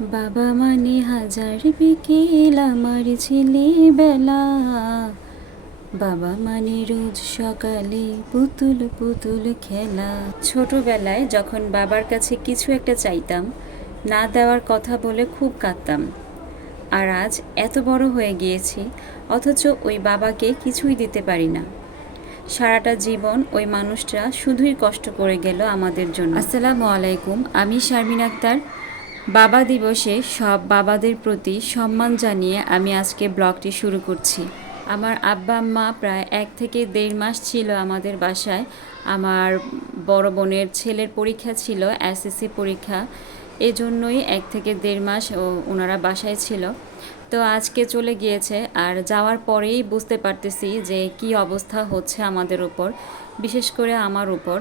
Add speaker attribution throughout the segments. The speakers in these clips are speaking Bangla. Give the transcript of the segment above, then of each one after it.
Speaker 1: বাবা মানে হাজার বিকেল আমার ছেলেবেলা বাবা মানে রোজ সকালে পুতুল পুতুল খেলা। ছোটবেলায় যখন বাবার কাছে কিছু একটা চাইতাম, না দেওয়ার কথা বলে খুব কাঁদতাম। আর আজ এত বড় হয়ে গিয়েছি, অথচ ওই বাবাকে কিছুই দিতে পারি না। সারাটা জীবন ওই মানুষটা শুধুই কষ্ট করে গেল আমাদের জন্য। আসসালামু আলাইকুম, আমি শারমিন আক্তার। বাবা দিবসে সব বাবাদের প্রতি সম্মান জানিয়ে আমি আজকে ব্লগটি শুরু করছি। আমার আব্বা, আম্মা প্রায় এক থেকে দেড় মাস ছিল আমাদের বাসায়। আমার বড় বোনের ছেলের পরীক্ষা ছিল, এসএসসি পরীক্ষা। এজন্যই এক থেকে দেড় মাস ওনারা বাসায় ছিল। তো আজকে চলে গিয়েছে আর যাওয়ার পরেই বুঝতে পারতেছি যে কি অবস্থা হচ্ছে আমাদের উপর, বিশেষ করে আমার উপর।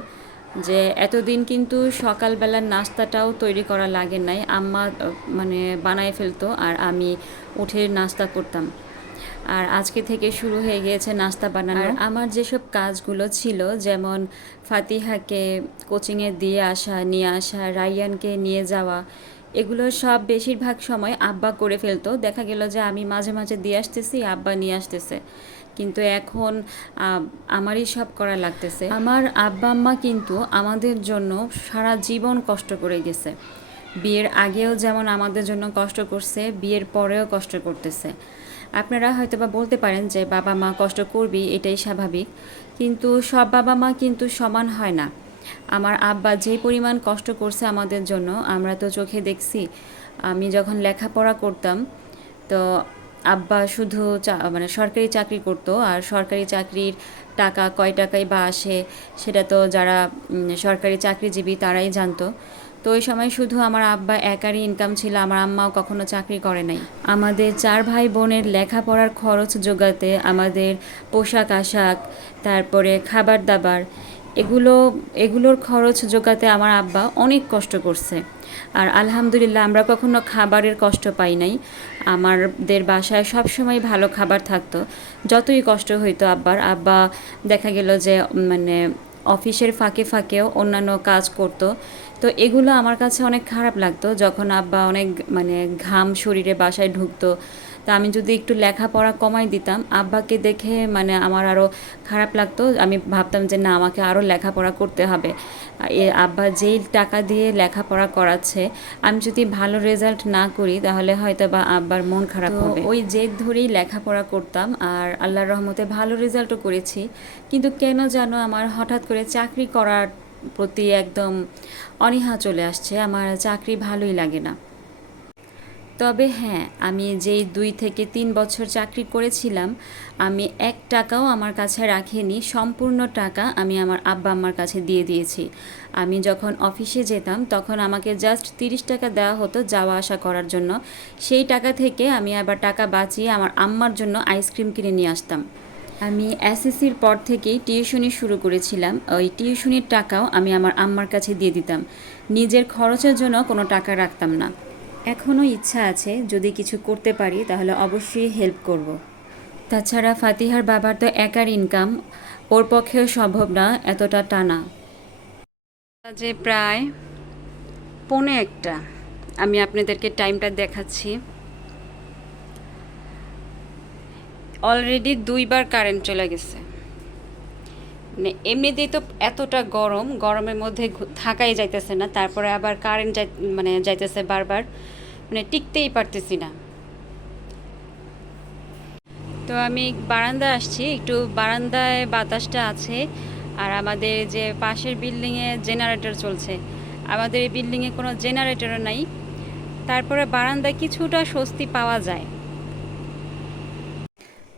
Speaker 1: যে এতদিন কিন্তু সকালবেলার নাস্তাটাও তৈরি করা লাগে নাই। আম্মা মানে বানায় ফেলতো আর আমি উঠে নাস্তা করতাম। আর আজকে থেকে শুরু হয়ে গিয়েছে নাস্তা বানানো। আর? আমার যেসব কাজগুলো ছিল যেমন ফাতিহাকে কোচিংয়ে দিয়ে আসা নিয়ে আসা রাইয়ানকে নিয়ে যাওয়া এগুলো সব বেশিরভাগ সময় আব্বা করে ফেলতো। দেখা গেল যে আমি মাঝে মাঝে দিয়ে আসতেছি আব্বা নিয়ে আসতেছে। কিন্তু এখন আমারই সব করা লাগতেছে। আমার আব্বা আম্মা কিন্তু আমাদের জন্য সারা জীবন কষ্ট করে গেছে। বিয়ের আগেও যেমন আমাদের জন্য কষ্ট করছে, বিয়ের পরেও কষ্ট করতেছে। আপনারা হয়তো বা বলতে পারেন যে বাবা মা কষ্ট করবি, এটাই স্বাভাবিক। কিন্তু সব বাবা মা কিন্তু সমান হয় না। আমার আব্বা যে পরিমাণ কষ্ট করছে আমাদের জন্য, আমরা তো চোখে দেখছি। আমি যখন লেখাপড়া করতাম, তো আব্বা শুধু মানে সরকারি চাকরি করতো, আর সরকারি চাকরির টাকা কয় টাকায় বা আসে সেটা তো যারা সরকারি চাকরিজীবী তারাই জানতো। তো ওই সময় শুধু আমার আব্বা একারই ইনকাম ছিল, আমার আম্মাও কখনো চাকরি করে নাই। আমাদের চার ভাই বোনের লেখাপড়ার খরচ যোগাতে আমাদের পোশাক আশাক তারপরে খাবার দাবার এগুলো, এগুলোর খরচ জোগাতে আমার আব্বা অনেক কষ্ট করছে। আর আলহামদুলিল্লাহ আমরা কখনো খাবারের কষ্ট পাই নাই। আমাদের বাসায় সবসময় ভালো খাবার থাকতো। যতই কষ্ট হইতো আব্বার, আব্বা দেখা গেল যে মানে অফিসের ফাঁকে ফাঁকেও অন্যান্য কাজ করতো। তো এগুলো আমার কাছে অনেক খারাপ লাগতো। যখন আব্বা অনেক মানে ঘাম শরীরে বাসায় ঢুকতো তা আমি যদি একটু লেখাপড়া কমাই দিতাম আব্বাকে দেখে মানে আমার আরও খারাপ লাগতো। আমি ভাবতাম যে না আমাকে আরও লেখাপড়া করতে হবে। এ আব্বা যেই টাকা দিয়ে লেখাপড়া করাচ্ছে আমি যদি ভালো রেজাল্ট না করি তাহলে হয়তো বা আব্বার মন খারাপ হবে। ওই জেদ ধরেই লেখাপড়া করতাম আর আল্লাহর রহমতে ভালো রেজাল্টও করেছি। কিন্তু কেন যেন আমার হঠাৎ করে চাকরি করার প্রতি একদম অনীহা চলে আসছে। আমার চাকরি ভালোই লাগে না। তবে হ্যাঁ আমি যেই দুই থেকে তিন বছর চাকরি করেছিলাম, আমি এক টাকাও আমার কাছে রাখিনি, সম্পূর্ণ টাকা আমি আমার আব্বা আম্মার কাছে দিয়ে দিয়েছি। আমি যখন অফিসে যেতাম, তখন আমাকে জাস্ট তিরিশ টাকা দেওয়া হতো যাওয়া আসা করার জন্য। সেই টাকা থেকে আমি আবার টাকা বাঁচিয়ে আমার আম্মার জন্য আইসক্রিম কিনে নিয়ে আসতাম। আমি এসএসসির পর থেকেই টিউশনি শুরু করেছিলাম, ওই টিউশনির টাকাও আমি আমার আম্মার কাছে দিয়ে দিতাম। নিজের খরচের জন্য কোনো টাকা রাখতাম না। এখনও ইচ্ছা আছে যদি কিছু করতে পারি, তাহলে অবশ্যই হেল্প করব। তাছাড়া ফাতিহার বাবার তো একার ইনকাম ওর পক্ষেও সম্ভব না এতটা টানা। যে প্রায় পৌনে একটা আমি আপনাদেরকে টাইমটা দেখাচ্ছি। অলরেডি দুইবার কারেন্ট চলে গেছে। মানে এমনিতেই তো এতটা গরম, গরমের মধ্যে থাকাই যাইতেছে না, তারপরে আবার কারেন্ট যাই মানে যাইতেছে বারবার মানে টিকতেই পারতেছি না। তো আমি বারান্দায় আসছি, একটু বারান্দায় বাতাসটা আছে, আর আমাদের যে পাশের বিল্ডিংয়ে জেনারেটর চলছে, আমাদের এই বিল্ডিংয়ে কোনো জেনারেটরও নাই, তারপরে বারান্দায় কিছুটা স্বস্তি পাওয়া যায়।